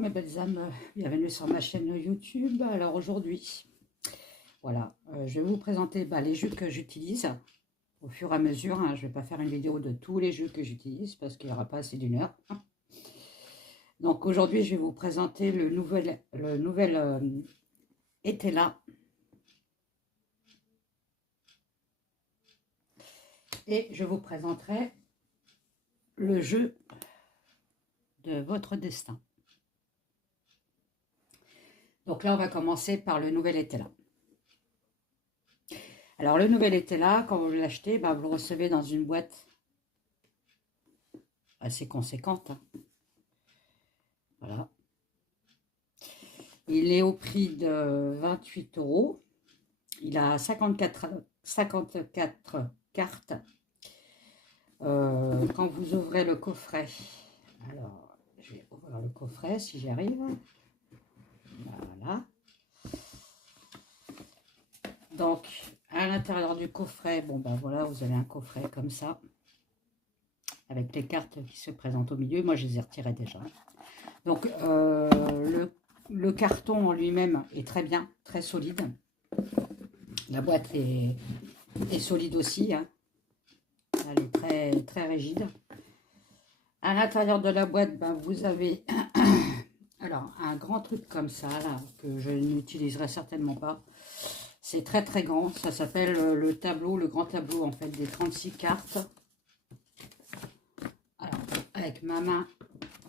mes belles âmes, bienvenue sur ma chaîne YouTube. Alors aujourd'hui, voilà, je vais vous présenter les jus que j'utilise au fur et à mesure. Hein. Je ne vais pas faire une vidéo de tous les jus que j'utilise parce qu'il n'y aura pas assez d'une heure. Donc aujourd'hui, je vais vous présenter le nouvel Etela. Et je vous présenterai le jeu de votre destin. Donc là, on va commencer par le nouvel Etela. Alors, le nouvel Etela, quand vous l'achetez, vous le recevez dans une boîte assez conséquente. Hein. Voilà. Il est au prix de 28 €. Il a 54 cartes. Quand vous ouvrez le coffret, alors, je vais ouvrir le coffret si j'y arrive. Voilà. Donc, à l'intérieur du coffret, voilà, vous avez un coffret comme ça, avec les cartes qui se présentent au milieu. Moi, je les ai retirées déjà. Donc, le carton en lui-même est très bien, très solide. La boîte est solide aussi. Hein. Elle est très, très rigide. À l'intérieur de la boîte, vous avez alors un grand truc comme ça, là, que je n'utiliserai certainement pas. C'est très très grand, ça s'appelle le tableau, le grand tableau en fait des 36 cartes. Alors avec ma main,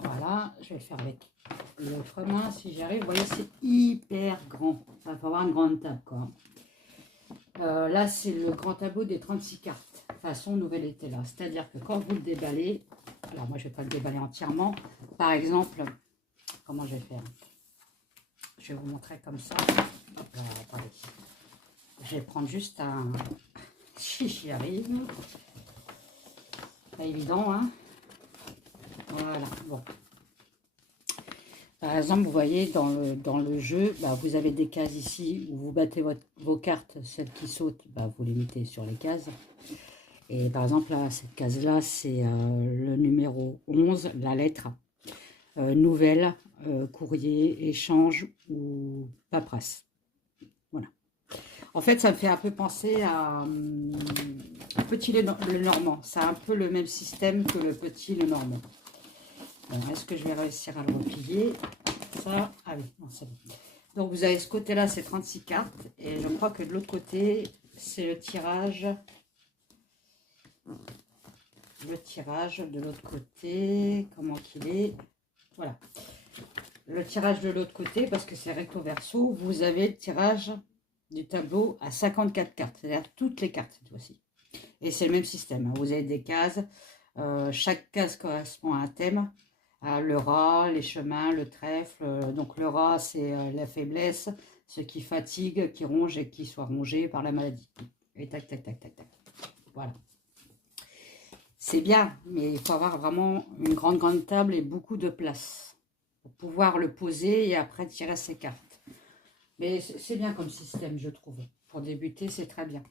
voilà, je vais faire avec l'autre main si j'arrive. Vous voyez, c'est hyper grand, il faut avoir une grande table quoi. Là c'est le grand tableau des 36 cartes, façon nouvelle Etela. C'est-à-dire que quand vous le déballez, alors moi je ne vais pas le déballer entièrement, par exemple, comment je vais faire? Je vais vous montrer comme ça. Hop là, attendez. Je vais prendre juste un... Si j'y arrive. Pas évident, hein. Voilà, bon. Par exemple, vous voyez, dans le jeu, vous avez des cases ici où vous battez vos cartes. Celles qui sautent, vous les mettez sur les cases. Et par exemple, là, cette case-là, c'est le numéro 11, la lettre. Nouvelle, courrier, échange ou paperasse. Voilà. En fait, ça me fait un peu penser à Petit le Normand. C'est un peu le même système que le Petit le Normand. Est-ce que je vais réussir à le replier? Ça, ah oui, non, c'est bon. Donc, vous avez ce côté-là, c'est 36 cartes. Et je crois que de l'autre côté, c'est le tirage. Le tirage de l'autre côté, comment qu'il est? Voilà. Le tirage de l'autre côté, parce que c'est recto verso, vous avez le tirage du tableau à 54 cartes, c'est-à-dire toutes les cartes cette fois-ci. Et c'est le même système, hein. Vous avez des cases, chaque case correspond à un thème, le rat, les chemins, le trèfle. Donc le rat, c'est la faiblesse, ce qui fatigue, qui ronge et qui soit rongé par la maladie. Et tac, tac, tac, tac, tac. Voilà. C'est bien, mais il faut avoir vraiment une grande table et beaucoup de place pour pouvoir le poser et après tirer ses cartes. Mais c'est bien comme système, je trouve. Pour débuter, c'est très bien.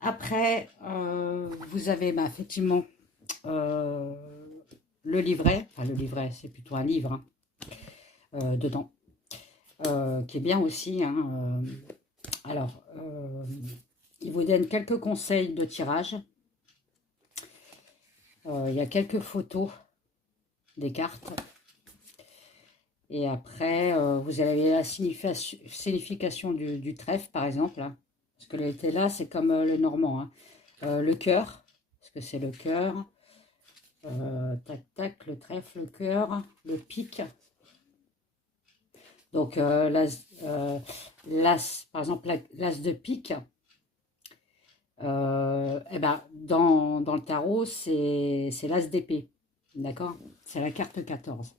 Après, vous avez effectivement le livret. Enfin, le livret, c'est plutôt un livre dedans. Qui est bien aussi. Hein, alors, il vous donne quelques conseils de tirage. Il y a quelques photos des cartes. Et après, vous avez la signification du trèfle, par exemple. Hein, parce que le là, c'est comme le normand. Hein. Le cœur, parce que c'est le cœur. Tac, tac, le trèfle, le cœur, le pic. Donc, l'as, par exemple, l'as de pique, dans le tarot, c'est l'as d'épée. D'accord? C'est la carte 14.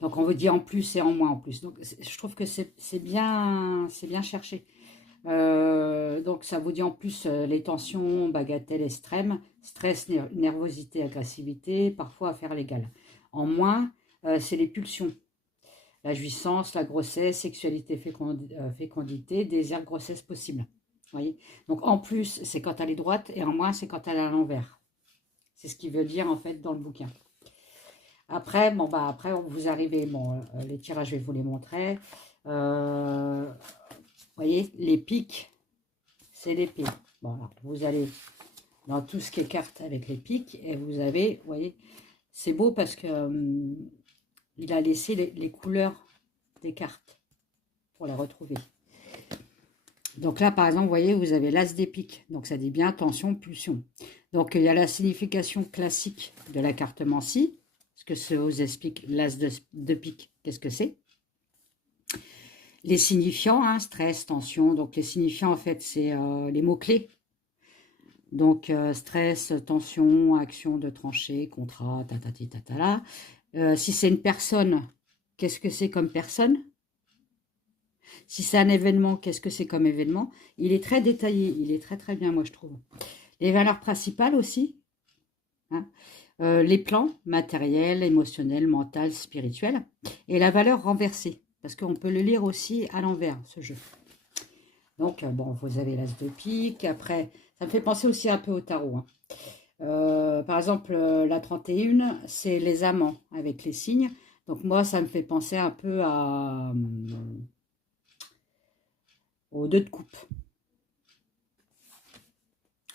Donc, on vous dit en plus et en moins en plus. Donc, je trouve que c'est bien cherché. Donc, ça vous dit en plus les tensions, bagatelles extrêmes, stress, nervosité, agressivité, parfois affaires légales. En moins, c'est les pulsions. La jouissance, la grossesse, sexualité, fécondité, désir, grossesse possible. Voyez. Donc, en plus, c'est quand elle est droite et en moins, c'est quand elle est à l'envers. C'est ce qu'il veut dire, en fait, dans le bouquin. Après, bon, bah, après, vous arrivez, bon, les tirages, je vais vous les montrer. Vous voyez, les piques, c'est l'épée. Voilà, vous allez dans tout ce qui est cartes avec les piques, et vous avez, vous voyez, c'est beau parce que il a laissé les couleurs des cartes pour les retrouver. Donc là, par exemple, vous voyez, vous avez l'as des piques. Donc ça dit bien tension, pulsion. Donc il y a la signification classique de la carte Mancy. Ce que ça vous explique l'as de pique, qu'est-ce que c'est? Les signifiants, hein, stress, tension. Donc les signifiants, en fait, c'est les mots-clés. Donc stress, tension, action de tranchée, contrat, tatati tatala. Si c'est une personne, qu'est-ce que c'est comme personne? Si c'est un événement, qu'est-ce que c'est comme événement? Il est très détaillé, il est très très bien, moi je trouve. Les valeurs principales aussi, hein, les plans matériels, émotionnels, mental, spirituel, et la valeur renversée, parce qu'on peut le lire aussi à l'envers, ce jeu. Donc, bon, vous avez l'as de pique, après, ça me fait penser aussi un peu au tarot. Hein. Par exemple, la 31, c'est les amants avec les signes. Donc moi, ça me fait penser un peu aux deux de coupe,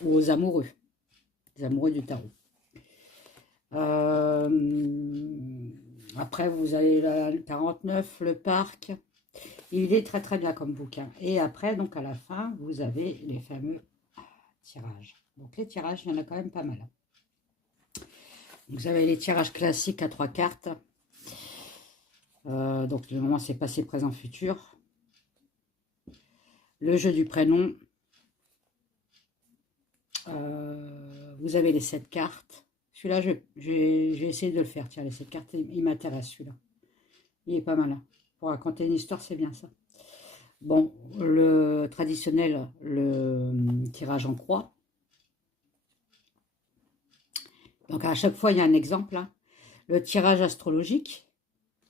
ou aux amoureux, les amoureux du tarot. Après, vous avez le 49, le parc. Il est très très bien comme bouquin. Et après, donc à la fin, vous avez les fameux tirages. Donc les tirages, il y en a quand même pas mal. Vous avez les tirages classiques à 3 cartes. Donc le moment c'est passé, présent, futur. Le jeu du prénom. Vous avez les 7 cartes. Celui-là, j'ai essayé de le faire. Tiens, les 7 cartes, il m'intéresse celui-là. Il est pas mal. Hein. Pour raconter une histoire, c'est bien ça. Bon, le traditionnel, le tirage en croix. Donc à chaque fois, il y a un exemple. Hein. Le tirage astrologique.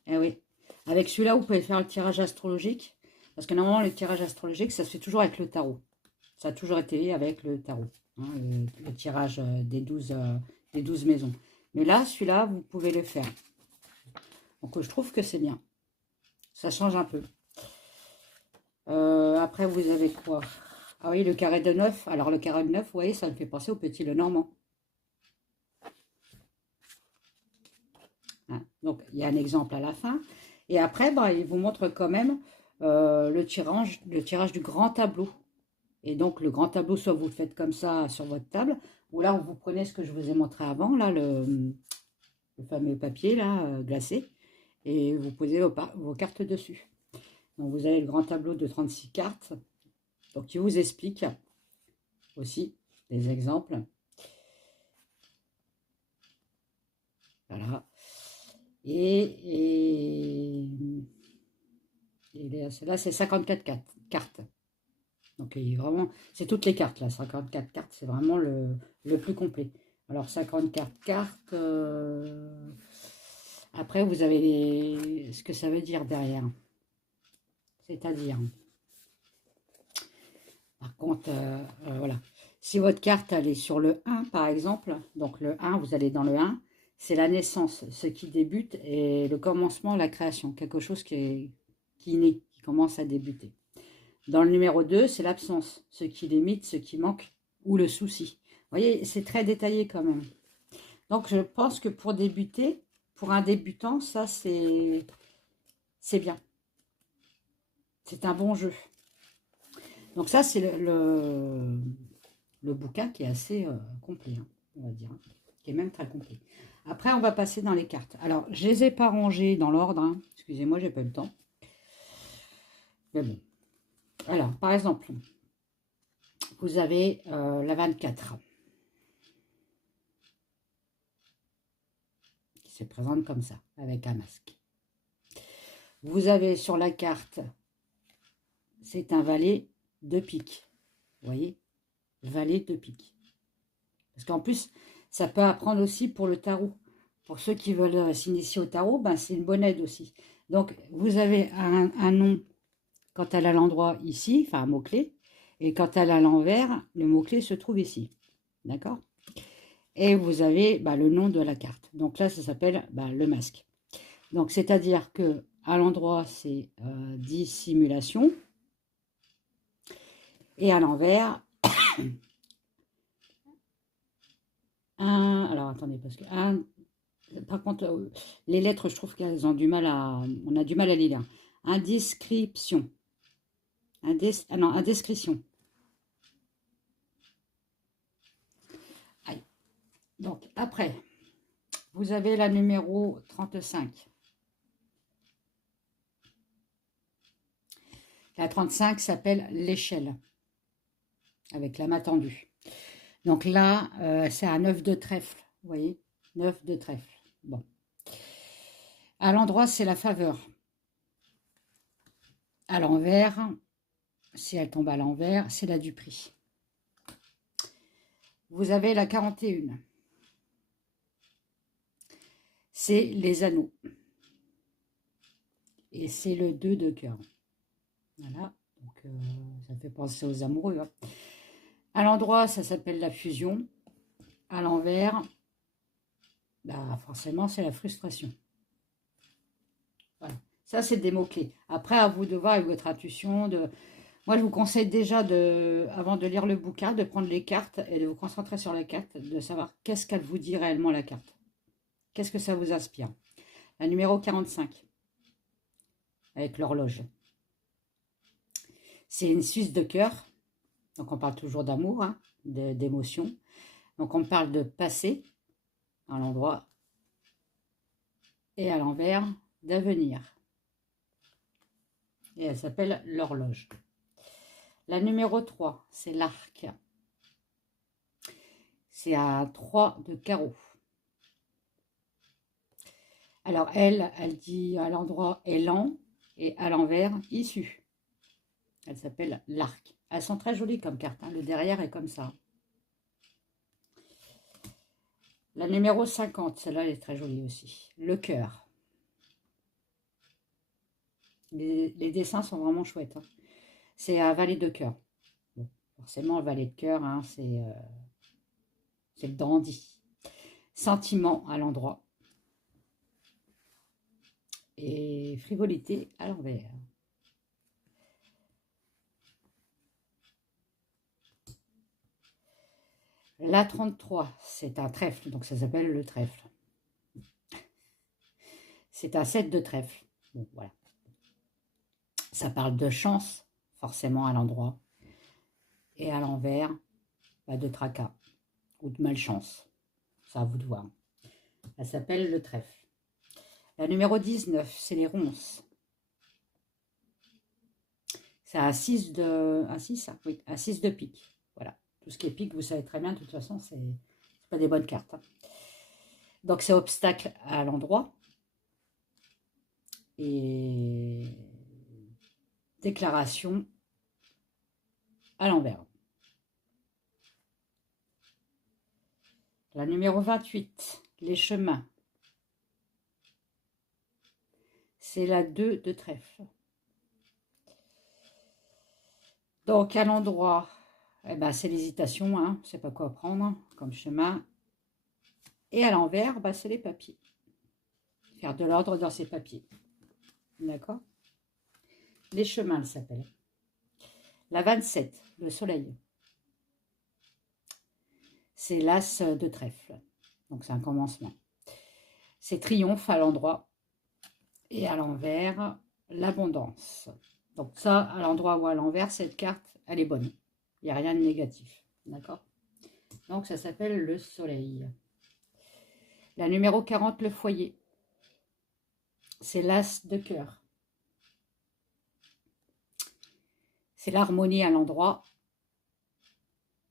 Eh oui. Avec celui-là, vous pouvez faire le tirage astrologique. Parce que normalement, le tirage astrologique, ça se fait toujours avec le tarot. Ça a toujours été avec le tarot. Hein, le tirage des 12 maisons. Mais là, celui-là, vous pouvez le faire. Donc je trouve que c'est bien. Ça change un peu. Après, vous avez quoi? Ah oui, le carré de 9. Alors, le carré de 9, vous voyez, ça me fait penser au petit Lenormand. Hein, donc, il y a un exemple à la fin. Et après, bah, il vous montre quand même le tirage du grand tableau. Et donc, le grand tableau, soit vous le faites comme ça sur votre table, ou là, vous prenez ce que je vous ai montré avant, là, le fameux papier, là, glacé, et vous posez vos cartes dessus. Donc, vous avez le grand tableau de 36 cartes. Donc, qui vous explique aussi des exemples. Voilà. Et là, c'est 54 cartes. Donc, vraiment, c'est toutes les cartes, là. 54 cartes, c'est vraiment le plus complet. Alors, 54 cartes. Après, vous avez ce que ça veut dire derrière. C'est-à-dire... Par contre, voilà. Si votre carte, elle est sur le 1, par exemple, donc le 1, vous allez dans le 1, c'est la naissance, ce qui débute, et le commencement, la création, quelque chose qui naît, qui commence à débuter. Dans le numéro 2, c'est l'absence, ce qui limite, ce qui manque, ou le souci. Vous voyez, c'est très détaillé quand même. Donc, je pense que pour débuter, pour un débutant, ça, c'est bien. C'est un bon jeu. Donc ça, c'est le bouquin qui est assez complet, hein, on va dire, hein, qui est même très complet. Après, on va passer dans les cartes. Alors, je ne les ai pas rangées dans l'ordre, hein. Excusez-moi, j'ai pas eu le temps. Mais bon. Alors, par exemple, vous avez la 24 qui se présente comme ça, avec un masque. Vous avez sur la carte, c'est un valet de pique. Vous voyez, valet de pique. Parce qu'en plus, ça peut apprendre aussi pour le tarot. Pour ceux qui veulent s'initier au tarot, ben, c'est une bonne aide aussi. Donc, vous avez un nom quand elle est à l'endroit ici, enfin un mot-clé. Et quand elle est à l'envers, le mot-clé se trouve ici. D'accord? et vous avez le nom de la carte. Donc là, ça s'appelle le masque. Donc, c'est-à-dire que à l'endroit, c'est dissimulation. Et à l'envers, alors attendez, parce que par contre, les lettres, je trouve qu'elles ont du mal on a du mal à les lire. Indescription. Non, indescription. Aïe. Donc, après, vous avez la numéro 35. La 35 s'appelle l'échelle, avec la main tendue. Donc là, c'est un 9 de trèfle, vous voyez, 9 de trèfle. Bon. À l'endroit, c'est la faveur. À l'envers, si elle tombe à l'envers, c'est la du prix. Vous avez la 41. C'est les anneaux. Et c'est le 2 de cœur. Voilà, donc ça fait penser aux amoureux. Hein. À l'endroit, ça s'appelle la fusion. À l'envers, forcément, c'est la frustration. Voilà. Ça, c'est des mots-clés. Après, à vous de voir avec votre intuition. Moi, je vous conseille déjà, avant de lire le bouquin, de prendre les cartes et de vous concentrer sur la carte, de savoir qu'est-ce qu'elle vous dit réellement, la carte. Qu'est-ce que ça vous inspire? La numéro 45, avec l'horloge. C'est une Suisse de cœur. Donc, on parle toujours d'amour, hein, d'émotion. Donc, on parle de passé, à l'endroit, et à l'envers, d'avenir. Et elle s'appelle l'horloge. La numéro 3, c'est l'arc. C'est un 3 de carreau. Alors, elle dit à l'endroit élan et à l'envers issue. Elle s'appelle l'arc. Elles sont très jolies comme cartes. Hein. Le derrière est comme ça. La numéro 50, celle-là, elle est très jolie aussi. Le cœur. Les dessins sont vraiment chouettes. Hein. C'est un valet de cœur. Bon, forcément, le valet de cœur, hein, c'est le dandy. Sentiment à l'endroit. Et frivolité à l'envers. La 33, c'est un trèfle, donc ça s'appelle le trèfle. C'est un 7 de trèfle. Bon, voilà. Ça parle de chance, forcément à l'endroit. Et à l'envers, de tracas ou de malchance. Ça à vous de voir. Elle s'appelle le trèfle. La numéro 19, c'est les ronces. C'est un 6 de... Un 6, hein, oui, un 6 de pique. Voilà. Tout ce qui est pique, vous savez très bien, de toute façon, c'est pas des bonnes cartes. Hein. Donc, c'est obstacle à l'endroit. Et déclaration à l'envers. La numéro 28, les chemins. C'est la 2 de trèfle. Donc, à l'endroit, c'est l'hésitation, hein, c'est pas quoi prendre comme chemin. Et à l'envers, c'est les papiers. Faire de l'ordre dans ces papiers. D'accord? Les chemins, elle s'appelle. La 27, le soleil. C'est l'as de trèfle. Donc, c'est un commencement. C'est triomphe à l'endroit. Et à l'envers, l'abondance. Donc, ça, à l'endroit ou à l'envers, cette carte, elle est bonne. Il n'y a rien de négatif. D'accord? Donc, ça s'appelle le soleil. La numéro 40, le foyer. C'est l'as de cœur. C'est l'harmonie à l'endroit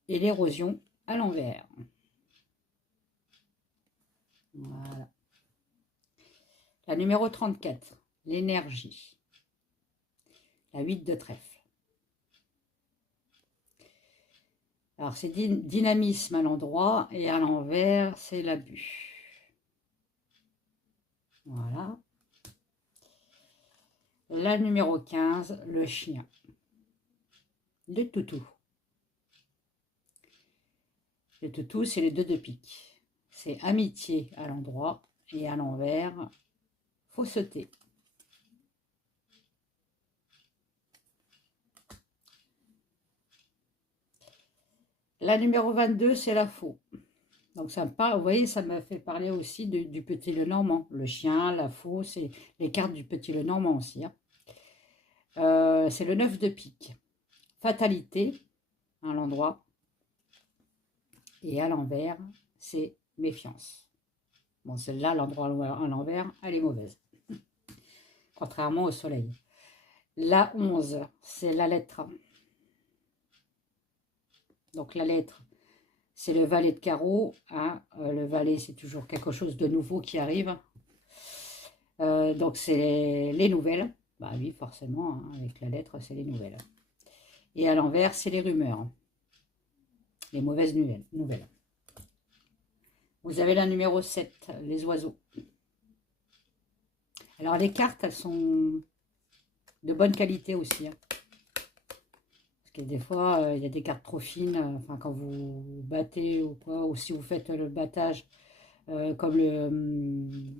et l'érosion à l'envers. Voilà. La numéro 34, l'énergie. La 8 de trèfle. Alors, c'est dynamisme à l'endroit et à l'envers, c'est l'abus. Voilà. La numéro 15, le chien. Le toutou. Le toutou, c'est les 2 de pique. c'est amitié à l'endroit. Et à l'envers, fausseté. La numéro 22, c'est la faux. Donc ça me parle, vous voyez, ça m'a fait parler aussi du petit Lenormand. Le chien, la faux, c'est les cartes du petit Lenormand aussi. Hein. C'est le 9 de pique. Fatalité, à l'endroit. Et à l'envers, c'est méfiance. Bon, celle-là, l'endroit à l'envers, elle est mauvaise. Contrairement au soleil. La 11, c'est la lettre. Donc la lettre, c'est le valet de carreau. Hein. Le valet, c'est toujours quelque chose de nouveau qui arrive. Donc c'est les nouvelles. Bah oui, forcément, hein, avec la lettre, c'est les nouvelles. Et à l'envers, c'est les rumeurs. Les mauvaises nouvelles. Vous avez la numéro 7, les oiseaux. Alors les cartes, elles sont de bonne qualité aussi. Hein. Parce que des fois, il y a des cartes trop fines. Enfin, quand vous battez ou quoi, ou si vous faites le battage comme le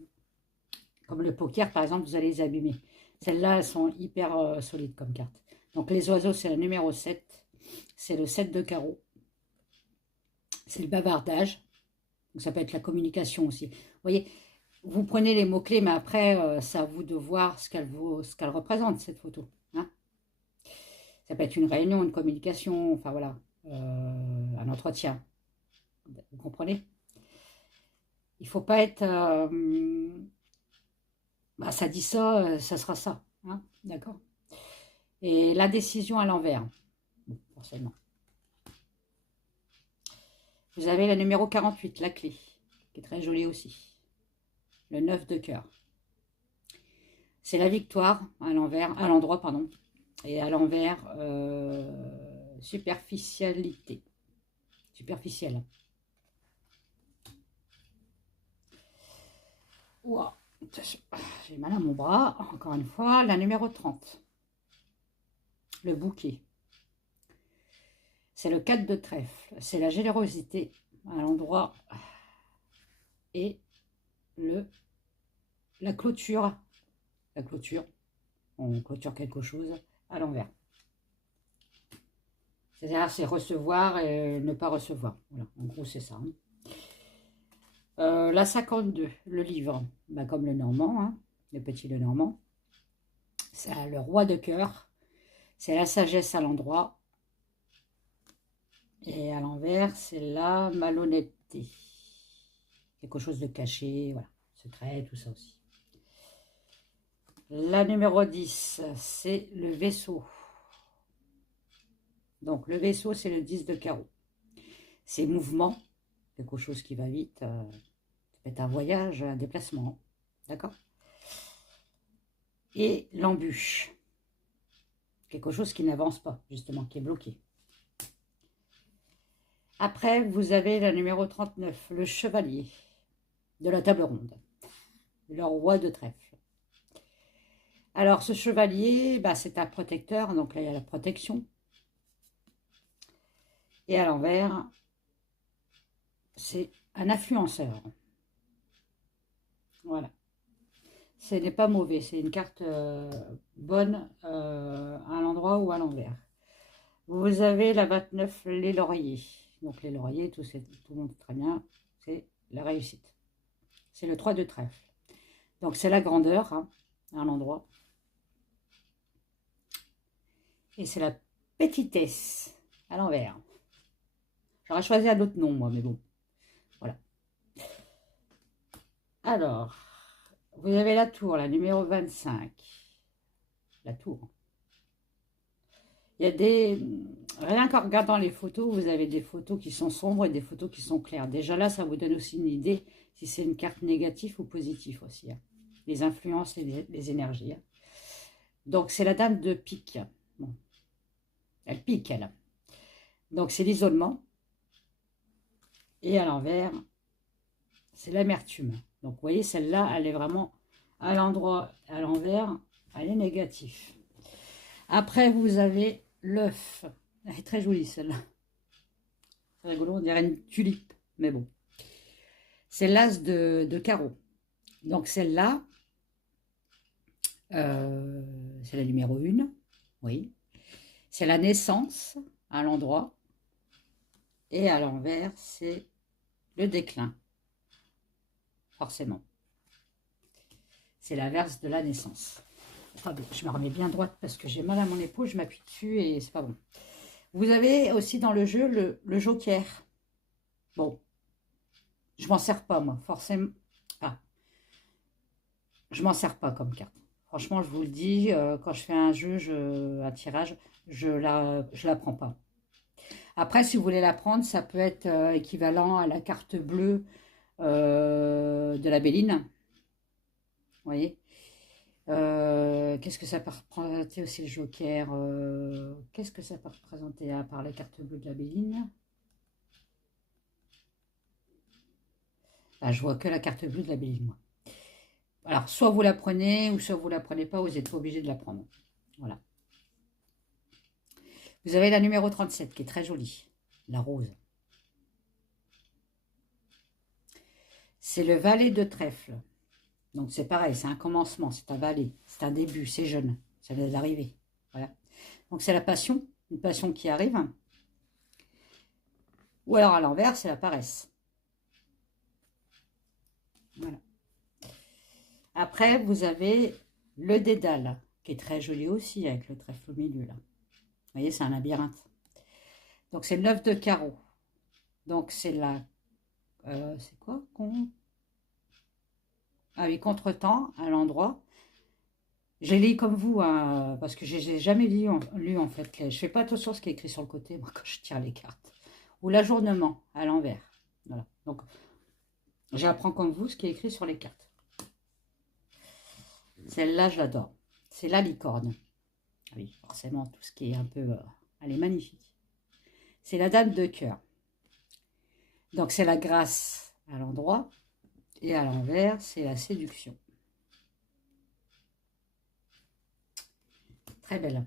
poker, par exemple, vous allez les abîmer. Celles-là, elles sont hyper solides comme cartes. Donc les oiseaux, c'est la numéro 7. C'est le 7 de carreau. C'est le bavardage. Donc ça peut être la communication aussi. Vous voyez, vous prenez les mots-clés, mais après, c'est à vous de voir ce qu'elle représente, cette photo. Hein. Ça peut être une réunion, une communication, enfin voilà, un entretien. Vous comprenez? Il ne faut pas être... bah, ça dit ça, ça sera ça. Hein, d'accord? Et la décision à l'envers, bon, forcément. Vous avez la numéro 48, la clé, qui est très jolie aussi. Le 9 de cœur. C'est la victoire à l'envers, à l'endroit, pardon. Et à l'envers, superficialité. Superficielle. Wow. J'ai mal à mon bras. Encore une fois, la numéro 30. Le bouquet. C'est le 4 de trèfle. C'est la générosité à l'endroit. Et la clôture. La clôture. On clôture quelque chose à l'envers. C'est-à-dire, c'est recevoir et ne pas recevoir. Voilà, en gros, c'est ça. La 52, le livre, bah, comme le Normand, hein, le petit le Normand. C'est le roi de cœur. C'est la sagesse à l'endroit. Et à l'envers, c'est la malhonnêteté. Quelque chose de caché, voilà, secret, tout ça aussi. La numéro 10, c'est le vaisseau. Donc, le vaisseau, c'est le 10 de carreau. C'est mouvement, quelque chose qui va vite. Ça peut être un voyage, un déplacement. D'accord? Et l'embûche. Quelque chose qui n'avance pas, justement, qui est bloqué. Après, vous avez la numéro 39, le chevalier de la table ronde. Le roi de trèfle. Alors, ce chevalier, bah, c'est un protecteur. Donc là, il y a la protection. Et à l'envers, c'est un influenceur. Voilà. Ce n'est pas mauvais. C'est une carte bonne à l'endroit ou à l'envers. Vous avez la 29, les lauriers. Donc les lauriers, tout le monde très bien. C'est la réussite. C'est le 3 de trèfle. Donc c'est la grandeur hein, à l'endroit. Et c'est la petitesse à l'envers. J'aurais choisi un autre nom, moi, mais bon. Voilà. Alors, vous avez la tour, la numéro 25. La tour. Il y a des... Rien qu'en regardant les photos, vous avez des photos qui sont sombres et des photos qui sont claires. Déjà là, ça vous donne aussi une idée si c'est une carte négative ou positive aussi. Hein. Les influences, les énergies. Hein. Donc, c'est la dame de pique. Bon. Elle pique, elle. Donc, c'est l'isolement. Et à l'envers, c'est l'amertume. Donc, vous voyez, celle-là, elle est vraiment à l'endroit, à l'envers, elle est négative. Après, vous avez l'œuf. Elle est très jolie, celle-là. C'est rigolo, on dirait une tulipe, mais bon. c'est l'as de carreau. Donc celle-là, c'est la numéro 1, oui. C'est la naissance à l'endroit. Et à l'envers, c'est le déclin, forcément. C'est l'inverse de la naissance. Attendez, je me remets bien droite parce que j'ai mal à mon épaule, je m'appuie dessus et c'est pas bon. Vous avez aussi dans le jeu le joker. Bon, je m'en sers pas moi, forcément. Ah, je m'en sers pas comme carte. Franchement, je vous le dis, quand je fais un jeu, un tirage, je la prends pas. Après, si vous voulez la prendre, ça peut être équivalent à la carte bleue de la Béline. Vous voyez, qu'est-ce que ça peut représenter aussi le joker, qu'est-ce que ça peut représenter à part la carte bleue de la Béline? Ah, je vois que la carte bleue de la Béline, moi. Alors, soit vous la prenez, ou soit vous la prenez pas, vous n'êtes pas obligé de la prendre. Voilà. Vous avez la numéro 37, qui est très jolie, la rose. C'est le valet de trèfle. Donc, c'est pareil, c'est un commencement, c'est un valet, c'est un début, c'est jeune, ça vient d'arriver. Voilà. Donc, c'est la passion, une passion qui arrive. Ou alors, à l'envers, c'est la paresse. Voilà. Après, vous avez le dédale, qui est très joli aussi, avec le trèfle au milieu, là. Vous voyez, c'est un labyrinthe. Donc, c'est le 9 de carreau. Donc, c'est la... c'est quoi? Ah oui, contretemps, à l'endroit. J'ai lu comme vous, hein, parce que je n'ai jamais lu en fait. Je ne fais pas attention à ce qui est écrit sur le côté, moi, quand je tire les cartes. Ou l'ajournement, à l'envers. Voilà. Donc, j'apprends comme vous ce qui est écrit sur les cartes. Celle-là, je l'adore. C'est la licorne. Oui, forcément, tout ce qui est un peu... elle est magnifique. C'est la dame de cœur. Donc, c'est la grâce à l'endroit. Et à l'envers, c'est la séduction. Très belle.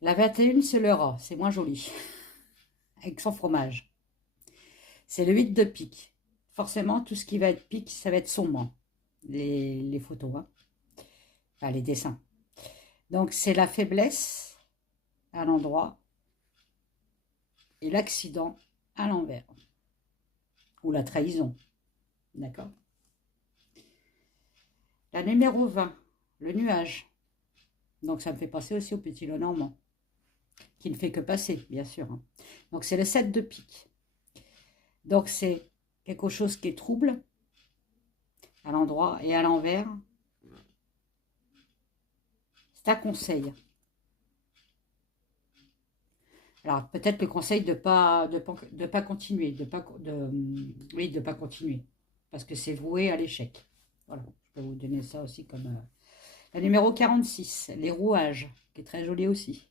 La 21, c'est le rat. C'est moins joli. Avec son fromage. C'est le 8 de pique. Forcément, tout ce qui va être pique, ça va être sombre. Les photos. Hein. Enfin, les dessins. Donc, c'est la faiblesse à l'endroit et l'accident à l'envers. Ou la trahison. D'accord? La numéro 20, le nuage. Donc, ça me fait passer aussi au petit lot normand. Qui ne fait que passer, bien sûr. Hein. Donc, c'est le 7 de pique. Donc, c'est quelque chose qui est trouble à l'endroit et à l'envers. C'est un conseil. Alors, peut-être le conseil de pas continuer, oui, de pas continuer, parce que c'est voué à l'échec. Voilà, je peux vous donner ça aussi comme... La numéro 46, les rouages, qui est très jolie aussi.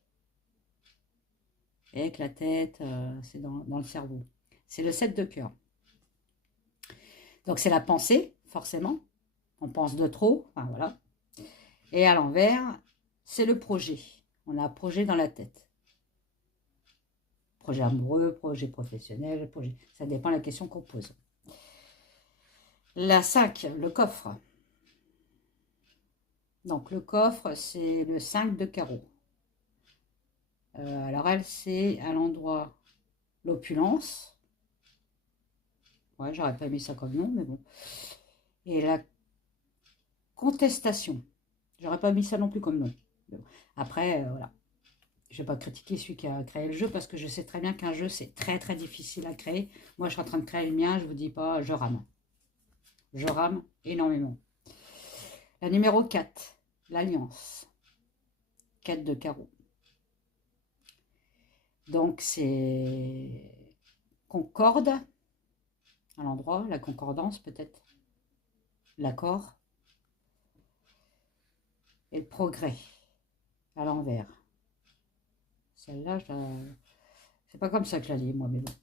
Et avec la tête, c'est dans le cerveau. C'est le 7 de cœur. Donc, c'est la pensée, forcément. On pense de trop, enfin voilà. Et à l'envers, c'est le projet. On a un projet dans la tête. Projet amoureux, projet professionnel, projet... ça dépend de la question qu'on pose. La 5, le coffre. Donc le coffre, c'est le 5 de carreau. Alors elle, c'est à l'endroit l'opulence. Ouais, j'aurais pas mis ça comme nom, mais bon. Et la contestation. J'aurais pas mis ça non plus comme nom. Bon. Après, voilà. Je ne vais pas critiquer celui qui a créé le jeu parce que je sais très bien qu'un jeu, c'est très très difficile à créer. Moi, je suis en train de créer le mien, je ne vous dis pas, je rame. Je rame énormément. La numéro 4, l'alliance. 4 de carreau. Donc, c'est concorde à l'endroit, la concordance peut-être, l'accord et le progrès à l'envers. Celle-là, c'est pas comme ça que je la lis, moi, mais bon.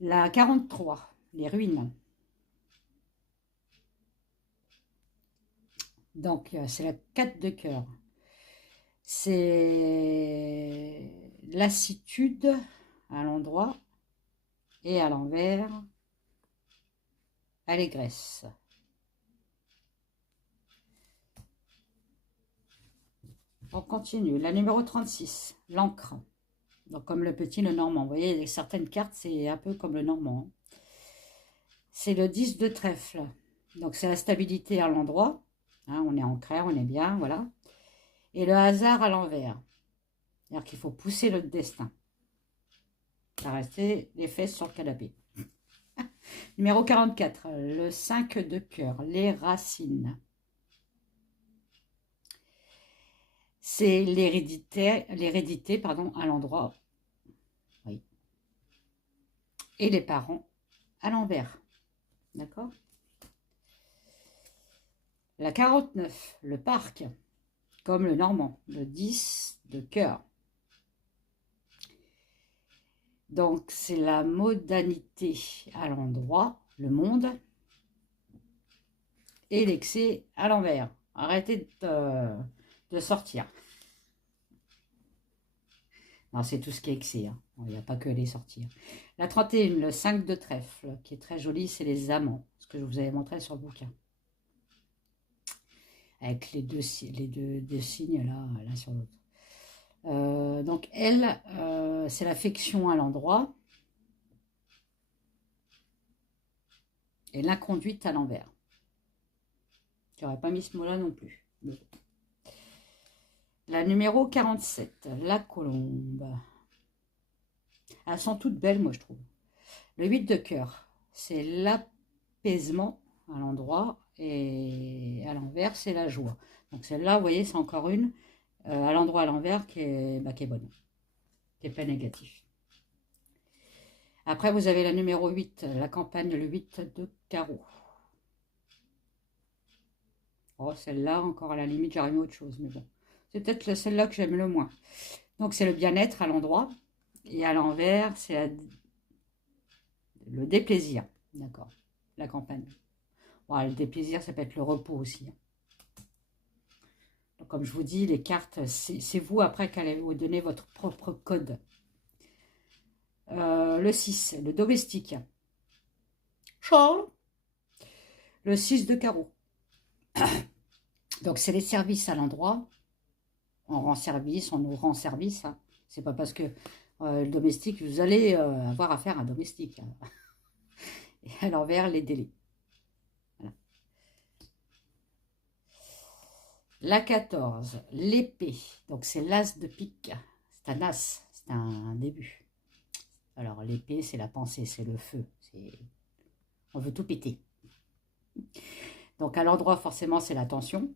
La 43, les ruines. Donc, c'est la 4 de cœur. C'est lassitude à l'endroit et à l'envers, allégresse. On continue. La numéro 36, l'encre. Donc comme le petit, le normand. Vous voyez, certaines cartes, c'est un peu comme le normand. C'est le 10 de trèfle. Donc c'est la stabilité à l'endroit. Hein, on est ancré, on est bien, voilà. Et le hasard à l'envers. C'est-à-dire qu'il faut pousser le destin. Ça rester les fesses sur le canapé. Numéro 44, le 5 de cœur, les racines. C'est l'hérédité, pardon, à l'endroit. Oui. Et les parents à l'envers. D'accord? La 49, le parc, comme le normand, le 10 de cœur. Donc, c'est la modernité à l'endroit, le monde, et l'excès à l'envers. Arrêtez de sortir. Non, c'est tout ce qui est excès. Hein. Il n'y a pas que les sortir. La 31, le 5 de trèfle, qui est très joli, c'est les amants. Ce que je vous avais montré sur le bouquin. Avec les deux signes là sur l'autre. Donc, elle, c'est l'affection à l'endroit. Et l'inconduite à l'envers. J'aurais pas mis ce mot-là non plus. La numéro 47, la colombe. Elles sont toutes belles, moi, je trouve. Le 8 de cœur, c'est l'apaisement à l'endroit et à l'envers, c'est la joie. Donc celle-là, vous voyez, c'est encore une à l'endroit, à l'envers, qui est bonne, qui n'est pas négative. Après, vous avez la numéro 8, la campagne, le 8 de carreau. Oh, celle-là, encore à la limite, j'aurais mis autre chose, mais bon. C'est peut-être celle-là que j'aime le moins. Donc, c'est le bien-être à l'endroit. Et à l'envers, c'est le déplaisir. D'accord. La campagne. Bon, le déplaisir, ça peut être le repos aussi. Donc, comme je vous dis, les cartes, c'est vous après qu'allez vous donner votre propre code. Le 6, le domestique. Charles. Le 6 de carreau. Donc, c'est les services à l'endroit. On rend service, on nous rend service. Hein. C'est pas parce que le domestique, vous allez avoir affaire à un domestique. Hein. Et à l'envers, les délais. Voilà. La 14, l'épée. Donc, c'est l'as de pique. C'est un as, c'est un début. Alors, l'épée, c'est la pensée, c'est le feu. On veut tout péter. Donc, à l'endroit, forcément, c'est la tension.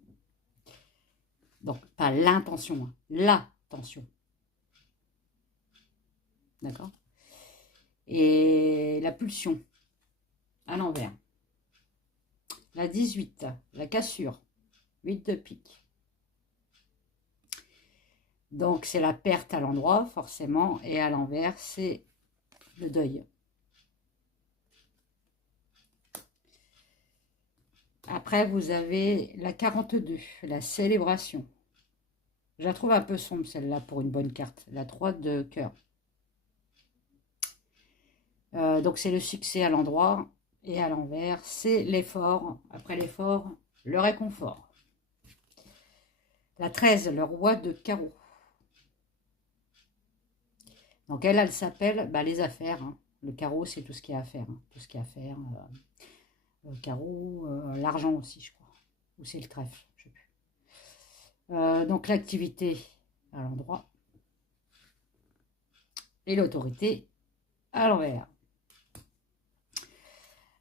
Donc, pas l'intention, hein, la tension. D'accord? Et la pulsion, à l'envers. La 18, la cassure, 8 de pique. Donc, c'est la perte à l'endroit, forcément, et à l'envers, c'est le deuil. Après, vous avez la 42, la célébration. Je la trouve un peu sombre, celle-là, pour une bonne carte. La 3 de cœur. Donc, c'est le succès à l'endroit, et à l'envers, c'est l'effort. Après l'effort, le réconfort. La 13, le roi de carreau. Donc, elle s'appelle les affaires. Hein. Le carreau, c'est tout ce qu'il y a à faire. Hein. Tout ce qu'il y a à faire. Le carreau, l'argent aussi, je crois. Ou c'est le trèfle, je ne sais plus. Donc, l'activité à l'endroit. Et l'autorité à l'envers.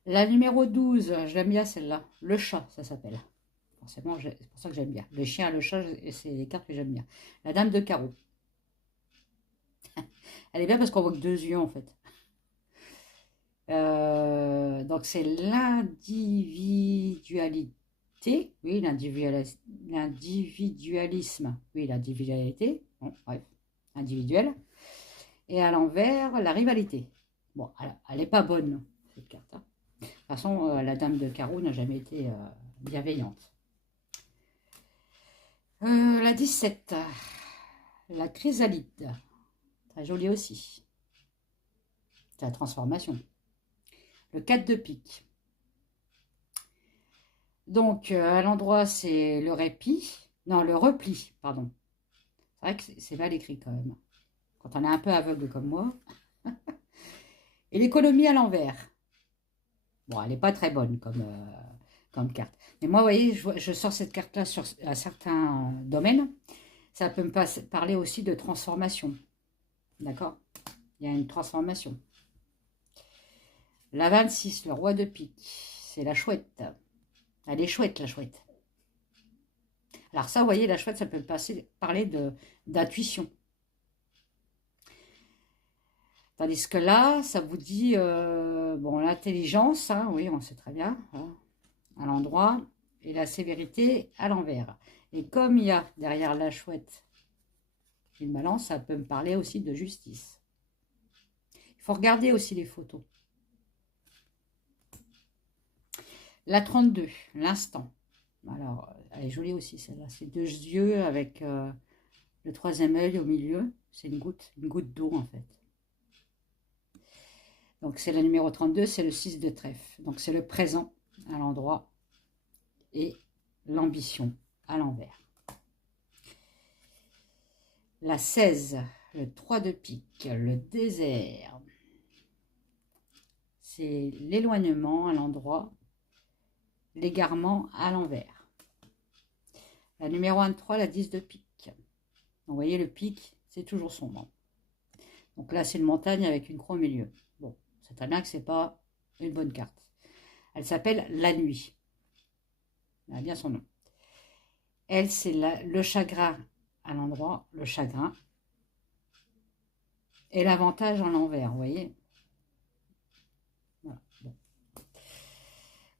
La numéro 12, j'aime bien celle-là. Le chat, ça s'appelle. Forcément, c'est pour ça que j'aime bien. Le chien, le chat, c'est les cartes que j'aime bien. La dame de carreau. Elle est bien parce qu'on voit que deux yeux, en fait. Donc, c'est l'individualité. Oui, l'individualisme. Oui, l'individualité. Bon, bref, individuel. Et à l'envers, la rivalité. Bon, elle n'est pas bonne, cette carte. Hein. De toute façon, la dame de carreau n'a jamais été bienveillante. La 17, la chrysalide. Très jolie aussi. C'est la transformation. Le 4 de pique. Donc, à l'endroit, c'est le répit. Non, le repli, pardon. C'est vrai que c'est mal écrit quand même. Quand on est un peu aveugle comme moi. Et l'économie à l'envers. Bon, elle n'est pas très bonne comme carte. Mais moi, vous voyez, je sors cette carte-là sur à certains domaines. Ça peut me parler aussi de transformation. D'accord? Il y a une transformation. La 26, le roi de pique. C'est la chouette. Elle est chouette, la chouette. Alors ça, vous voyez, la chouette, ça peut parler d'intuition. Tandis que là, ça vous dit, bon, l'intelligence, hein, oui, on sait très bien, hein, à l'endroit, et la sévérité à l'envers. Et comme il y a derrière la chouette une balance, ça peut me parler aussi de justice. Il faut regarder aussi les photos. La 32, l'instant. Alors, elle est jolie aussi celle-là. C'est deux yeux avec le troisième œil au milieu. C'est une goutte d'eau en fait. Donc c'est la numéro 32, c'est le 6 de trèfle. Donc c'est le présent à l'endroit et l'ambition à l'envers. La 16, le 3 de pique, le désert. C'est l'éloignement à l'endroit, l'égarement à l'envers. La numéro 23, la 10 de pique. Donc, vous voyez, le pique, c'est toujours sombre. Donc là, c'est une montagne avec une croix au milieu. Bon, c'est très bien que ce n'est pas une bonne carte. Elle s'appelle La Nuit. Elle a bien son nom. Elle, c'est le chagrin à l'endroit, le chagrin. Et l'avantage en l'envers, vous voyez. Voilà. Bon.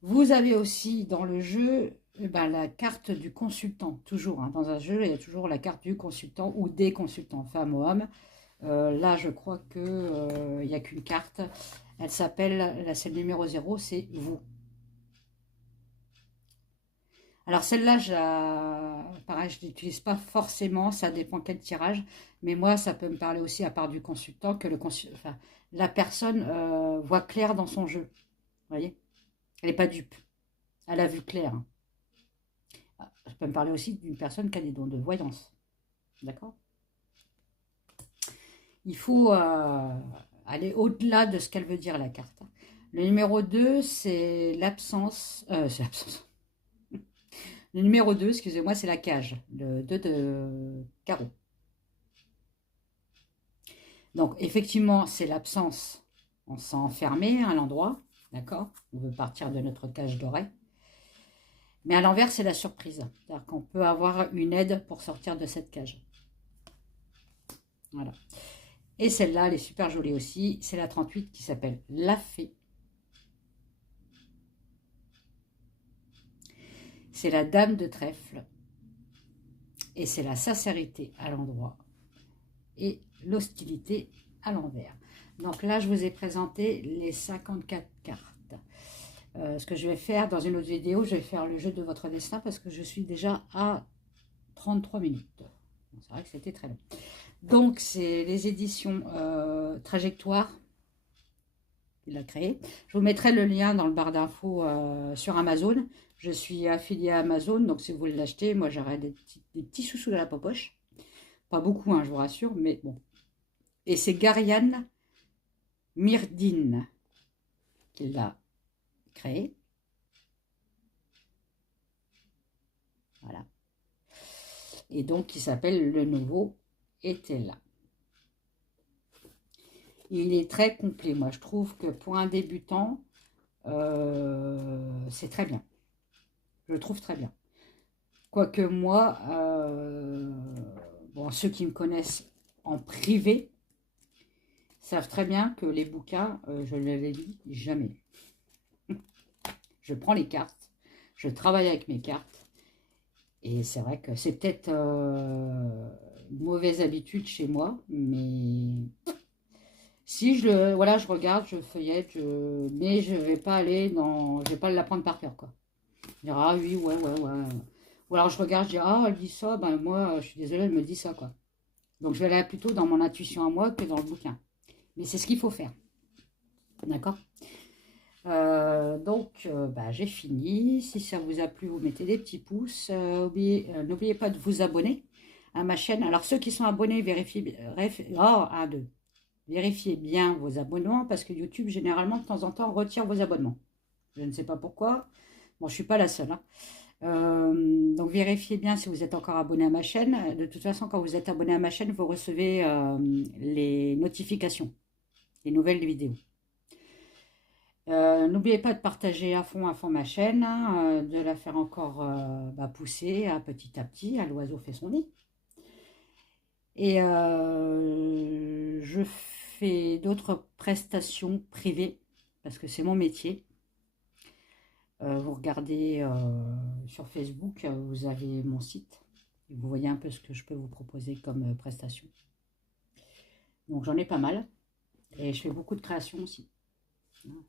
Vous avez aussi dans le jeu la carte du consultant. Toujours, hein, dans un jeu, il y a toujours la carte du consultant ou des consultants, femme ou homme. Là, je crois qu'il n'y a qu'une carte. Elle s'appelle, c'est le numéro 0, c'est vous. Alors celle-là, pareil, je ne l'utilise pas forcément, ça dépend quel tirage. Mais moi, ça peut me parler aussi, à part du consultant, que la personne voit clair dans son jeu. Vous voyez? Elle n'est pas dupe. Elle a vu clair. Ça peut me parler aussi d'une personne qui a des dons de voyance. D'accord? Il faut aller au-delà de ce qu'elle veut dire, la carte. Le numéro 2, c'est l'absence. C'est l'absence. Le numéro 2, excusez-moi, c'est la cage. Le 2 de carreau. Donc, effectivement, c'est l'absence. On s'est enfermé à l'endroit. D'accord? On veut partir de notre cage dorée. Mais à l'envers, c'est la surprise. C'est-à-dire qu'on peut avoir une aide pour sortir de cette cage. Voilà. Et celle-là, elle est super jolie aussi. C'est la 38 qui s'appelle La Fée. C'est la dame de trèfle. Et c'est la sincérité à l'endroit. Et l'hostilité à l'envers. Donc là, je vous ai présenté les 54 cartes. Ce que je vais faire dans une autre vidéo, je vais faire le jeu de votre destin parce que je suis déjà à 33 minutes. C'est vrai que c'était très long. Donc, c'est les éditions Trajectoire qu'il a créé. Je vous mettrai le lien dans le barre d'infos sur Amazon. Je suis affiliée à Amazon, donc si vous voulez l'acheter, moi j'aurai des petits sous-sous dans la poche. Pas beaucoup, hein, je vous rassure, mais bon. Et c'est Gariane Myrdine qui l'a créé. Voilà. Et donc, qui s'appelle Le Nouveau était là. Il est très complet. Moi, je trouve que pour un débutant, c'est très bien. Je le trouve très bien. Quoique moi, bon, ceux qui me connaissent en privé savent très bien que les bouquins, je ne les lis jamais. Je prends les cartes, je travaille avec mes cartes. Et c'est vrai que c'est peut-être une mauvaise habitude chez moi, mais si voilà, je regarde, je feuillette, mais je vais pas aller je vais pas l'apprendre par cœur, quoi. Je dirais, ah oui, ouais. Ou alors je regarde, je dis, ah, elle dit ça, ben moi, je suis désolée, elle me dit ça, quoi. Donc je vais aller plutôt dans mon intuition à moi que dans le bouquin. Mais c'est ce qu'il faut faire. D'accord? Donc, j'ai fini. Si ça vous a plu, vous mettez des petits pouces. N'oubliez pas de vous abonner à ma chaîne. Alors, ceux qui sont abonnés, vérifiez bien vos abonnements parce que YouTube, généralement, de temps en temps, retire vos abonnements. Je ne sais pas pourquoi. Bon, je ne suis pas la seule, hein. Donc, vérifiez bien si vous êtes encore abonné à ma chaîne. De toute façon, quand vous êtes abonné à ma chaîne, vous recevez les notifications, les nouvelles vidéos. N'oubliez pas de partager à fond ma chaîne, hein, de la faire encore pousser petit à petit. L'oiseau fait son nid. Et je fais d'autres prestations privées parce que c'est mon métier. Vous regardez sur Facebook, vous avez mon site. Et vous voyez un peu ce que je peux vous proposer comme prestation. Donc j'en ai pas mal. Et je fais beaucoup de créations aussi.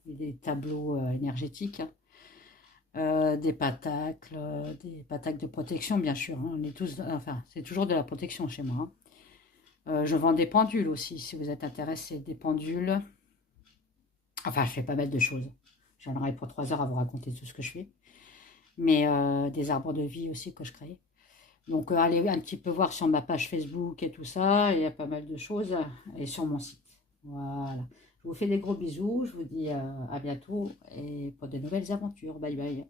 Des tableaux énergétiques, des patacles de protection, bien sûr. Hein. On est tous, enfin, c'est toujours de la protection chez moi. Hein. Je vends des pendules aussi, si vous êtes intéressé. Des pendules. Enfin, je fais pas mal de choses. J'en aurais pour 3 heures à vous raconter tout ce que je fais. Mais des arbres de vie aussi que je crée. Donc, allez un petit peu voir sur ma page Facebook et tout ça. Il y a pas mal de choses. Et sur mon site. Voilà. Je vous fais des gros bisous. Je vous dis à bientôt. Et pour de nouvelles aventures. Bye bye.